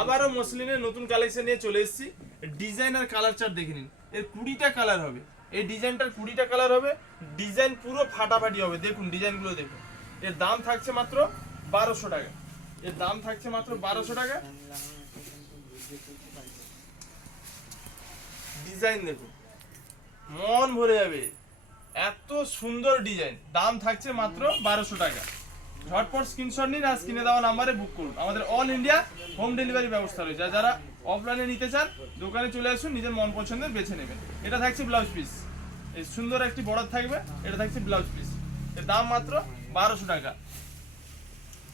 আবারও মসলিনের নতুন কালেকশন নিয়ে চলে এসেছি। ডিজাইন আর কালার চার্ট দেখে নিন। এর 20টা কালার হবে, এই ডিজাইনটার 20টা কালার হবে। ডিজাইন পুরো ফাটাফাটি হবে, দেখুন ডিজাইনগুলো দেখুন। এর দাম থাকছে মাত্র 1200 টাকা। এর দাম থাকছে মাত্র 1200 টাকা। ডিজাইন দেখুন, মন ভরে যাবে, এত সুন্দর ডিজাইন। দাম থাকছে মাত্র 1200 টাকা। ঝটপট স্ক্রিনশট নিন আর স্ক্রিনে দেওয়া নাম্বারে বুক করুন। আমাদের অল ইন্ডিয়া হোম ডেলিভারি ব্যবস্থা রয়েছে। আর যারা অফলাইনে নিতে চান দোকানে চলে আসুন, নিজের মন পছন্দের বেছে নেবেন। এটা থাকছে ব্লাউজ পিস, এই সুন্দর একটি বর্ডার থাকবে। এটা থাকছে ব্লাউজ পিস, এর দাম মাত্র 1200 টাকা।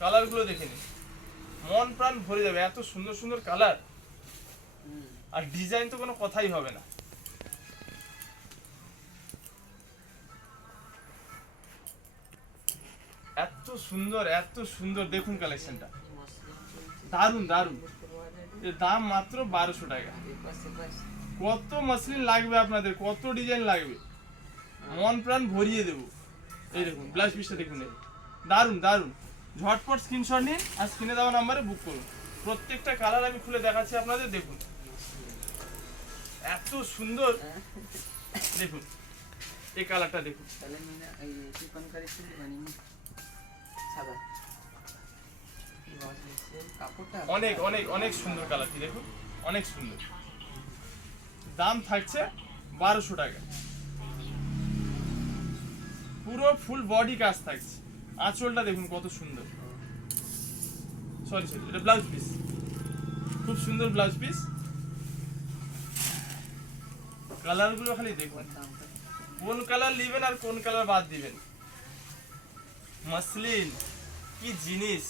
কালারগুলো দেখে নিন, মন প্রাণ ভরে যাবে, এত সুন্দর সুন্দর কালার। আর ডিজাইন তো কোনো কথাই হবে না। এত সুন্দর এত সুন্দর, দেখুন কালেকশনটা দারুন দারুন। এর দাম মাত্র 1200 টাকা। কত মসলিন লাগবে আপনাদের, কত ডিজাইন লাগবে, মন প্রাণ ভরিয়ে দেবো। এই দেখুন ব্লাউজ পিসটা দেখুন, দারুন দারুন। ঝটপট স্ক্রিনশট নিন আর স্ক্রিনে দেওয়া নাম্বারে বুক করুন। প্রত্যেকটা কালার আমি খুলে দেখাচ্ছি আপনাদের, দেখুন এত সুন্দর। দেখুন এই কালারটা দেখুন, অনেক অনেক অনেক সুন্দর কালারটি, দেখুন অনেক সুন্দর। দাম থাকছে 1200 টাকা। পুরো ফুল বডি কাজ থাকছে। আঁচলটা দেখুন কত সুন্দর। সরি সরি, এটা ব্লাউজ পিস, খুব সুন্দর ব্লাউজ পিস। কালারগুলো খালি দেখুন, কোন কালার নেবেন আর কোন কালার বাদ দিবেন। মসলিন কি জিনিস,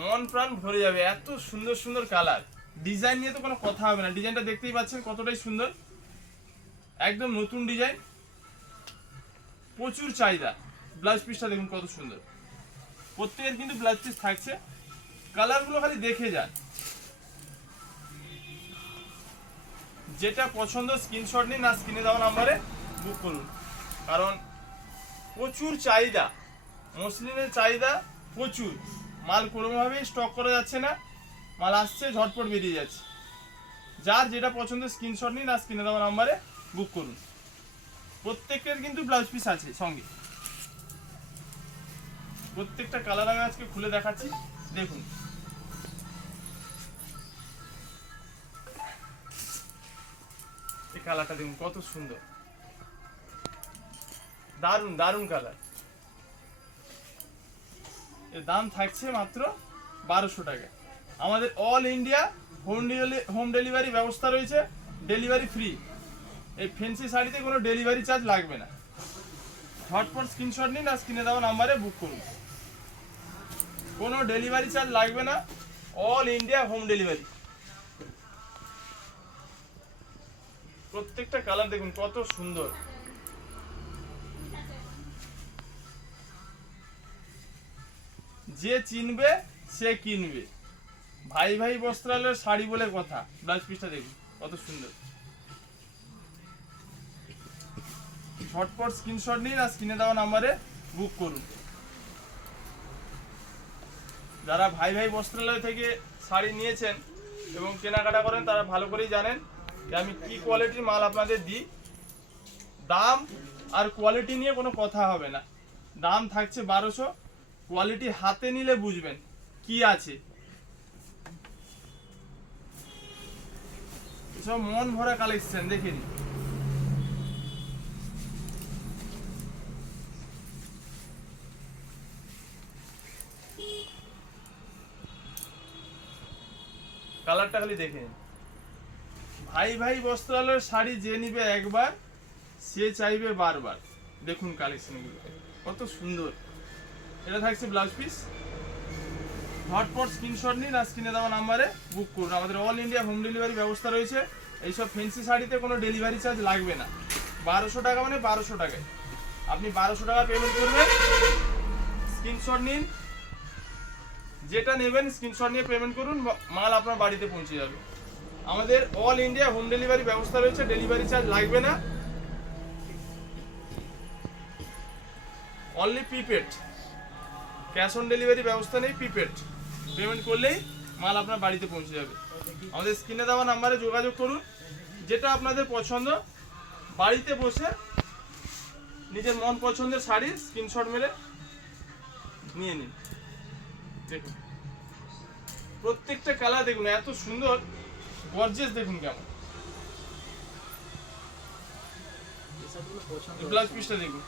মন প্রাণ ভরে যাবে, এত সুন্দর সুন্দর কালার। ডিজাইন নিয়ে তো কোনো কথা হবে না, ডিজাইনটা দেখতেই পাচ্ছেন কতটাই সুন্দর, একদম নতুন ডিজাইন, প্রচুর চাহিদা। ব্লাউজ পিসটা দেখুন কত সুন্দর, প্রত্যেকের কিন্তু ব্লাউজ পিস থাকছে। কালারগুলো খালি দেখে যান, যেটা পছন্দ স্ক্রিনশট নিন আর স্ক্রিনে দেওয়া নাম্বারে বুক করুন। কারণ প্রচুর চাহিদা, মসলিনের চাহিদা প্রচুর। মাল কোনোভাবেই স্টক করা যাচ্ছে না, মাল আসছে ঝটপট বেরিয়ে যাচ্ছে। যার যেটা পছন্দ স্ক্রিনশট নিন আর স্ক্রিনে দেওয়া নাম্বারে বুক করুন। প্রত্যেকের কিন্তু ব্লাউজ পিস আছে সঙ্গে। প্রত্যেকটা কালার আমি আজকে খুলে দেখাচ্ছি, দেখুন এই কালারটা দেখুন কত সুন্দর, দারুন দারুন কালার। এর দাম থাকছে মাত্র 1200 টাকা। আমাদের অল ইন্ডিয়া হোম ডেলিভারি ব্যবস্থা রয়েছে, ডেলিভারি ফ্রি। এই ফ্যান্সি শাড়িতে কোনো ডেলিভারি চার্জ লাগবে না। ঝটপট স্ক্রিনশট নিন আর স্ক্রিনে দেওয়া নাম্বারে বুক করুন। কোনো ডেলিভারি চার্জ লাগবে না, অল ইন্ডিয়া হোম ডেলিভারি। প্রত্যেকটা কালার দেখুন কত সুন্দর। যে চিনবে সে কিনবে। ভাই ভাই বস্ত্রালয়ের শাড়ি বলে কথা। ব্লাউজ পিসটা দেখুন কত সুন্দর। ঝটপট স্ক্রিনশট নিন আর স্ক্রিনে দেওয়া নাম্বারে বুক করুন। যারা ভাই ভাই বস্ত্রালয় থেকে শাড়ি নিয়েছেন এবং কেনাকাটা করেন তারা ভালো করেই জানেন যে আমি কি কোয়ালিটির মাল আপনাদের দিই। দাম আর কোয়ালিটি নিয়ে কোনো কথা হবে না। দাম থাকছে 1200, কোয়ালিটি হাতে নিলে বুঝবেন কি আছে। সব মন ভরা কালেকশন দেখে নিন। কালারটা খালি দেখে নিন। ভাই ভাই বস্ত্রালয়ের শাড়ি যে নিবে একবার সে চাইবে বারবার। দেখুন কালেকশনগুলো কত সুন্দর। এটা থাকছে ব্লাউজ পিস। ঝটপট স্ক্রিনশট নিন আর স্ক্রিনে দেওয়া নাম্বারে বুক করুন। আমাদের অল ইন্ডিয়া হোম ডেলিভারি ব্যবস্থা রয়েছে। এইসব ফ্যান্সি শাড়িতে কোনো ডেলিভারি চার্জ লাগবে না। 1200 টাকা মানে 1200 টাকায় আপনি 1200 টাকা পেমেন্ট করবেন। স্ক্রিনশট নিন, যেটা নেবেন স্ক্রিনশট নিয়ে পেমেন্ট করুন, মাল আপনার বাড়িতে পৌঁছে যাবে। আমাদের অল ইন্ডিয়া হোম ডেলিভারি ব্যবস্থা রয়েছে, ডেলিভারি চার্জ লাগবে না। Only prepaid, cash on delivery ব্যবস্থা নেই, প্রিপেড পেমেন্ট করলেই মাল আপনার বাড়িতে পৌঁছে যাবে। আমাদের স্ক্রিনে দেওয়া নাম্বারে যোগাযোগ করুন, যেটা আপনাদের পছন্দ বাড়িতে বসে নিজের মন পছন্দের শাড়ির স্ক্রিনশট মেরে নিয়ে নিন। দেখুন প্রত্যেকটা কালার দেখুন এত সুন্দর, গর্জিয়াস, দেখুন কেমন। ব্লাউজ পিসটা দেখুন,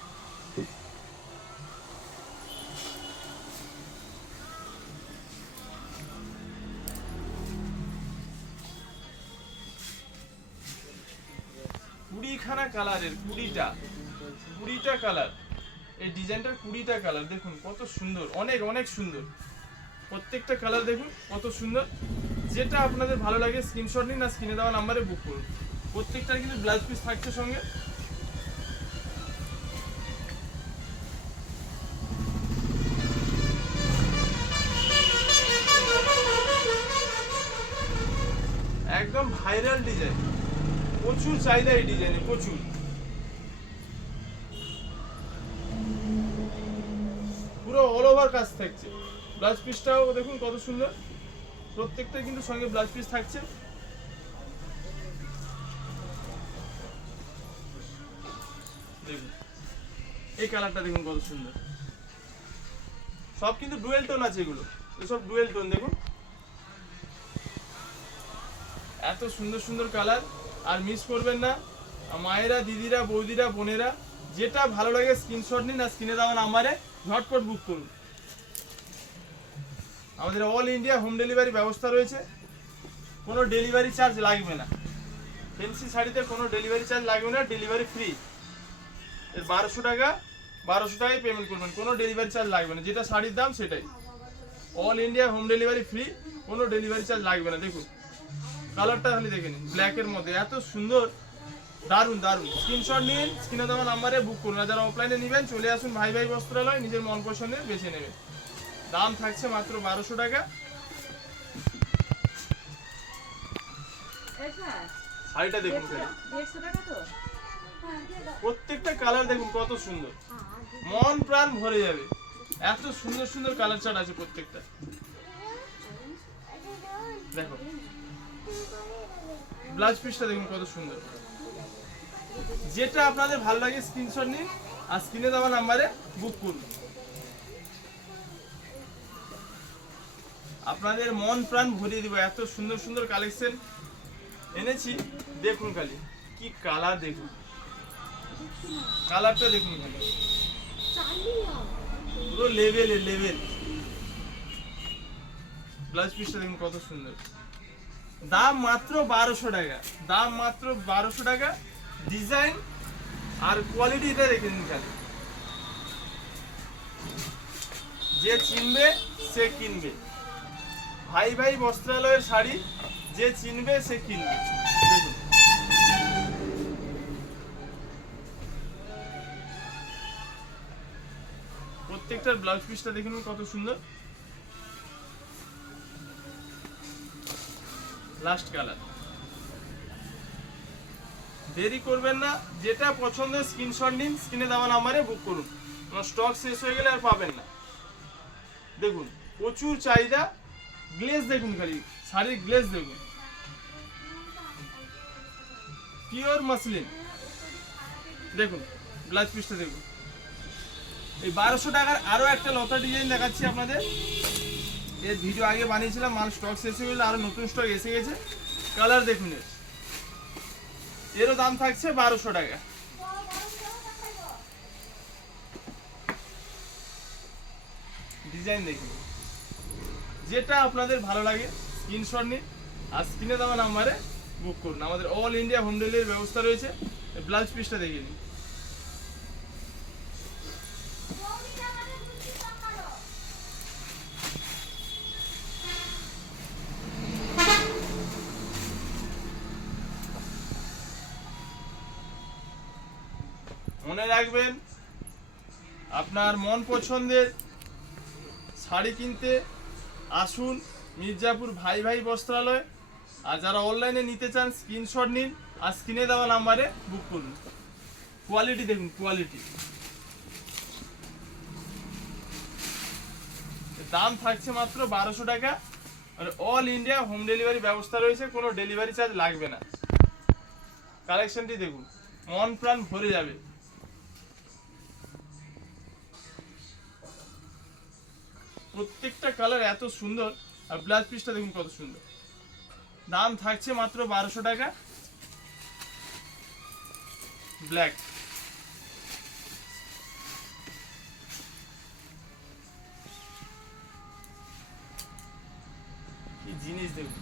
কুড়িখানা কালারের, কুড়িটা কালার, এই ডিজাইনটার 20টা কালার। দেখুন কত সুন্দর, অনেক অনেক সুন্দর। প্রত্যেকটা কালার দেখুন কত সুন্দর। যেটা আপনাদের ভালো লাগে স্ক্রিনশট নিন আর স্ক্রিনে দেওয়া নাম্বারে বুক করুন। প্রত্যেকটার কিন্তু ব্লাউজ পিস থাকছে সঙ্গে। একদম ভাইরাল ডিজাইন, প্রচুর চাহিদা এই ডিজাইনে, প্রচুর। পুরো অল ওভার কাজ থাকছে। ব্লাউজ পিসটাও দেখুন কত সুন্দর, প্রত্যেকটা কিন্তু সঙ্গে ব্লাউজ পিস থাকছে। দেখুন এই কালারটা দেখুন কত সুন্দর, সব কিন্তু ডুয়েল টোন আছে, এগুলো সব ডুয়েল টোন। দেখুন এত সুন্দর সুন্দর কালার, আর মিস করবেন না। মায়েরা, দিদিরা, বৌদিরা, বোনেরা, যেটা ভালো লাগে স্ক্রিনশট নিন আর স্ক্রিনে দেওয়া নাম্বারে ঝটপট বুক করুন। আমাদের অল ইন্ডিয়া হোম ডেলিভারি ব্যবস্থা রয়েছে, কোনো ডেলিভারি চার্জ লাগবে না। ফ্যান্সি শাড়িতে কোনো ডেলিভারি চার্জ লাগবে না, ডেলিভারি ফ্রি। এর 1200 টাকায় পেমেন্ট করবেন, কোনো ডেলিভারি চার্জ লাগবে না, যেটা শাড়ির দাম সেটাই। All India home delivery free, কোনো ডেলিভারি চার্জ লাগবে না। দেখুন কালারটা খালি দেখে নিন, ব্ল্যাকের মধ্যে এত সুন্দর, দারুন দারুন। স্ক্রিনশট নিন, স্ক্রিনে দেওয়া নাম্বারে বুক করুন। আর যারা অফলাইনে নেবেন চলে আসুন ভাই ভাই বস্ত্রালয়, নিজের মন পছন্দের বেছে নেবেন। দাম থাকছে মাত্র 1200 টাকা। শাড়িটা দেখুন, প্রত্যেকটা কালার দেখুন কত সুন্দর, মন প্রাণ ভরে যাবে। এত সুন্দর সুন্দর কালার চার্ট আছে প্রত্যেকটা। দেখো ব্লাউজ পিসটা দেখুন কত সুন্দর। যেটা আপনাদের ভালো লাগে স্ক্রিনশট নিন আর স্ক্রিনে দেওয়া নাম্বারে বুক করুন। আপনাদের মন প্রাণ ভরিয়ে দিব, এত সুন্দর সুন্দর কালেকশন এনেছি। দেখুন খালি কি কালার, দেখুন কালারটা দেখুন খালি, পুরো লেভেল। ব্লাউজ পিসটা দেখুন কত সুন্দর। দাম মাত্র 1200 টাকা, দাম মাত্র 1200 টাকা। ডিজাইন আর কোয়ালিটিটা দেখে নিন খালি, যে চিনবে সে কিনবে। ভাই ভাই বস্ত্রালয়ের শাড়ি যে চিনবে সে কিনবে। দেখুন প্রত্যেকটার ব্লাউজ পিসটা দেখুন কত সুন্দর। লাস্ট কালার, দেরি করবেন না, যেটা পছন্দের স্ক্রিনশট নিন, স্ক্রিনে দেওয়া নাম্বারে বুক করুন। স্টক শেষ হয়ে গেলে আর পাবেন না। দেখুন প্রচুর চাহিদা। গ্লেজ দেখুন খালি, শাড়ির গ্লেজ দেখুন, পিওর মাসলিন। দেখুন ব্লাউজ পিসটা দেখুন। এই 1200 টাকার আরো একটা লতা ডিজাইন দেখাচ্ছি আপনাদের। এর ভিডিও আগে বানিয়েছিলাম, মাল স্টক শেষ হয়ে গেলে আরো নতুন স্টক এসে গেছে। কালার দেখুন, এরও দাম থাকছে 1200 টাকা। ডিজাইন দেখুন, যেটা আপনাদের ভালো লাগে স্ক্রিনশট নিন আর স্ক্রিনে দেওয়া নাম্বারে বুক করুন। আমাদের অল ইন্ডিয়া হোম ডেলিভারির ব্যবস্থা রয়েছে। ব্লাউজ পিসটা দেখে নিন। মনে রাখবেন, আপনার মন পছন্দের শাড়ি কিনতে আসুন মির্জাপুর ভাই ভাই বস্ত্রালয়। আর যারা অনলাইনে নিতে চান স্ক্রিনশট নিন আর স্ক্রিনে দেওয়া নাম্বারে বুক করুন। কোয়ালিটি দেখুন, কোয়ালিটি দাম থাকছে মাত্র 1200 টাকা। আর অল ইন্ডিয়া হোম ডেলিভারি ব্যবস্থা রয়েছে, কোনো ডেলিভারি চার্জ লাগবে না। কালেকশনটি দেখুন, মন প্রাণ ভরে যাবে। প্রত্যেকটা কালার এত সুন্দর, আর ব্লাউজ পিসটা দেখুন কত সুন্দর। দাম থাকছে মাত্র 1200 টাকা। ব্ল্যাক, কি জিনিস দেখুন।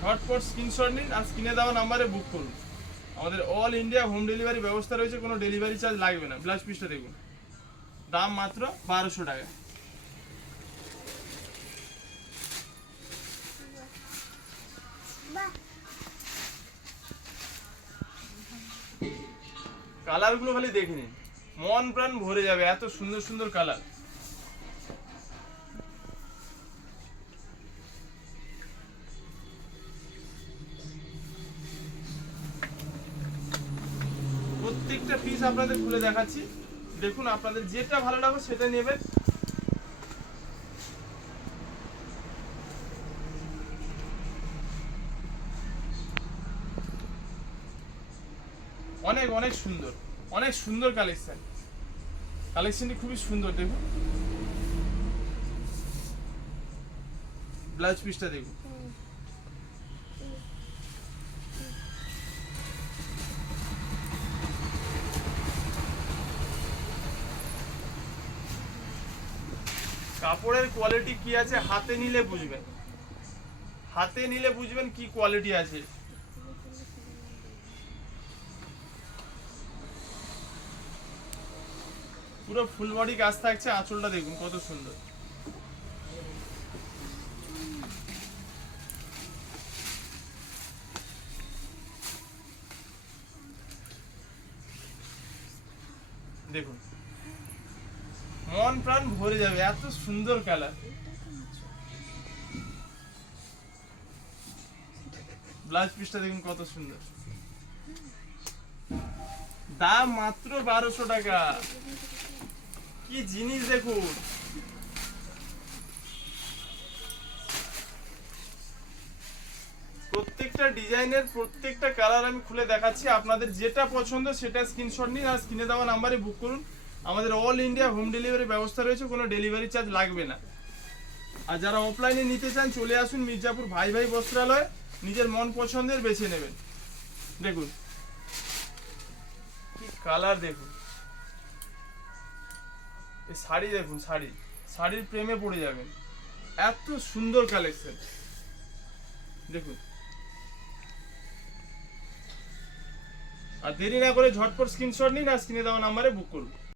ঝটপট স্ক্রিনশট নিন আর স্ক্রিনে দেওয়া নাম্বারে বুক করুন। আমাদের অল ইন্ডিয়া হোম ডেলিভারি ব্যবস্থা রয়েছে, কোনো ডেলিভারি চার্জ লাগবে না। ব্লাউজ পিসটা দেখুন, দাম মাত্র 1200 টাকা। কালারগুলো খালি দেখে নিন, মন প্রাণ ভরে যাবে, এত সুন্দর সুন্দর কালার। প্রত্যেকটা পিস আপনাদের খুলে দেখাচ্ছি, দেখুন আপনাদের যেটা ভালো লাগবে সেটা নেবেন। অনেক অনেক সুন্দর, অনেক সুন্দর কালেকশন। কালেকশনটি খুবই সুন্দর, দেখুন ব্লাউজ পিসটা দেখুন। কাপড়ের কোয়ালিটি কি আছে হাতে নিলে বুঝবেন, হাতে নিলে বুঝবেন কি কোয়ালিটি আছে। পুরো ফুল বডি কাজ থাকছে, আঁচলটা দেখুন কত সুন্দর। দেখুন মন প্রাণ ভরে যাবে, এত সুন্দর কালার। ব্লাউজ পিসটা দেখুন কত সুন্দর। দাম মাত্র 1200 টাকা। কি জিনিস দেখুন, প্রত্যেকটা ডিজাইনের প্রত্যেকটা কালার আমি খুলে দেখাচ্ছি। আপনাদের যেটা পছন্দ সেটা স্ক্রিনশট নিন আর স্ক্রিনে দেওয়া নাম্বারে বুক করুন। আমাদের অল ইন্ডিয়া হোম ডেলিভারি ব্যবস্থা রয়েছে, কোনো ডেলিভারি চার্জ লাগবে না। আর যারা অফলাইনে নিতে চান চলে আসুন মির্জাপুর ভাই ভাই বস্ত্রালয়, নিজের মন পছন্দের বেছে নেবেন। দেখুন কি কালার, দেখুন এই শাড়ি দেখুন, শাড়ির প্রেমে পড়ে যাবেন, এত সুন্দর কালেকশন দেখুন। আর দেরি না করে ঝটপট স্ক্রিনশট নিন আর স্ক্রিনে দেওয়া নাম্বারে বুক করুন।